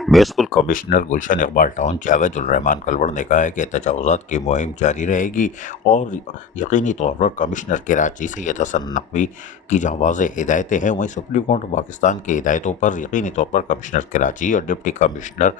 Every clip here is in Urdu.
Municipal commissioner Gulshan Iqbal town Javed الرحمان کلوڑ نے کہا ہے کہ تجاوزات کی مہم جاری رہے گی اور یقینی طور پر کمشنر کراچی سے یہ تصنفی کی جہاں واضح ہدایتیں ہیں، وہیں سپریم کورٹ پاکستان کی ہدایتوں پر یقینی طور پر کمشنر کراچی اور ڈپٹی کمشنر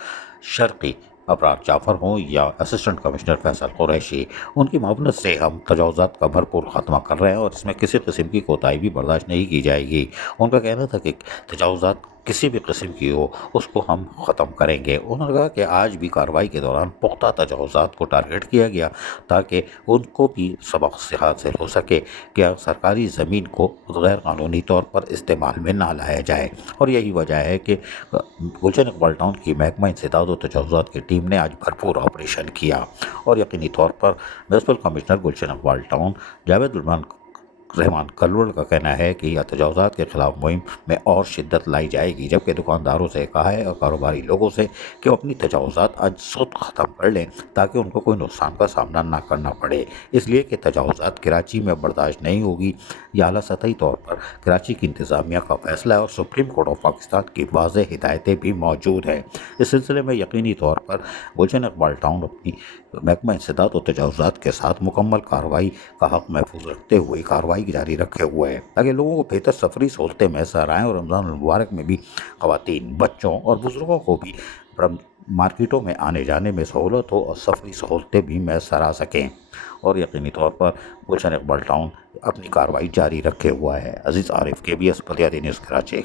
شرقی ابرار جعفر ہوں یا اسسٹنٹ کمشنر فیصل قریشی، ان کی معاونت سے ہم تجاوزات کا بھرپور خاتمہ کر رہے ہیں اور اس میں کسی قسم کی کوتاہی بھی برداشت نہیں کی جائے گی۔ ان کا کہنا تھا کہ تجاوزات کسی بھی قسم کی ہو اس کو ہم ختم کریں گے۔ انہوں نے کہا کہ آج بھی کارروائی کے دوران پختہ تجاوزات کو ٹارگٹ کیا گیا تاکہ ان کو بھی سبق سے حاصل ہو سکے کہ سرکاری زمین کو غیر قانونی طور پر استعمال میں نہ لایا جائے، اور یہی وجہ ہے کہ گلشن اقبال ٹاؤن کی محکمہ انسداد و تجاوزات کی ٹیم نے آج بھرپور آپریشن کیا، اور یقینی طور پر municipal commissioner Gulshan Iqbal town Javed رحمان کلوڑ کا کہنا ہے کہ یہ تجاوزات کے خلاف مہم میں اور شدت لائی جائے گی، جبکہ دکانداروں سے کہا ہے اور کاروباری لوگوں سے کہ وہ اپنی تجاوزات آج خود ختم کر لیں تاکہ ان کو کوئی نقصان کا سامنا نہ کرنا پڑے، اس لیے کہ تجاوزات کراچی میں برداشت نہیں ہوگی۔ یہ اعلیٰ سطحی طور پر کراچی کی انتظامیہ کا فیصلہ ہے اور سپریم کورٹ آف پاکستان کی واضح ہدایتیں بھی موجود ہیں۔ اس سلسلے میں یقینی طور پر گلشن اقبال ٹاؤن اپنی محکمہ انسداد و تجاوزات کے ساتھ مکمل کارروائی کا حق محفوظ رکھتے ہوئے کارروائی جاری رکھے ہوئے ہیں تاکہ لوگوں کو بہتر سفری سہولتیں میسر آئیں، اور رمضان المبارک میں بھی خواتین، بچوں اور بزرگوں کو بھی مارکیٹوں میں آنے جانے میں سہولت ہو اور سفری سہولتیں بھی میسر آ سکیں، اور یقینی طور پر گلشن اقبال ٹاؤن اپنی کارروائی جاری رکھے ہوا ہے۔ عزیز عارف، KBS بلیادی نیوز کراچی۔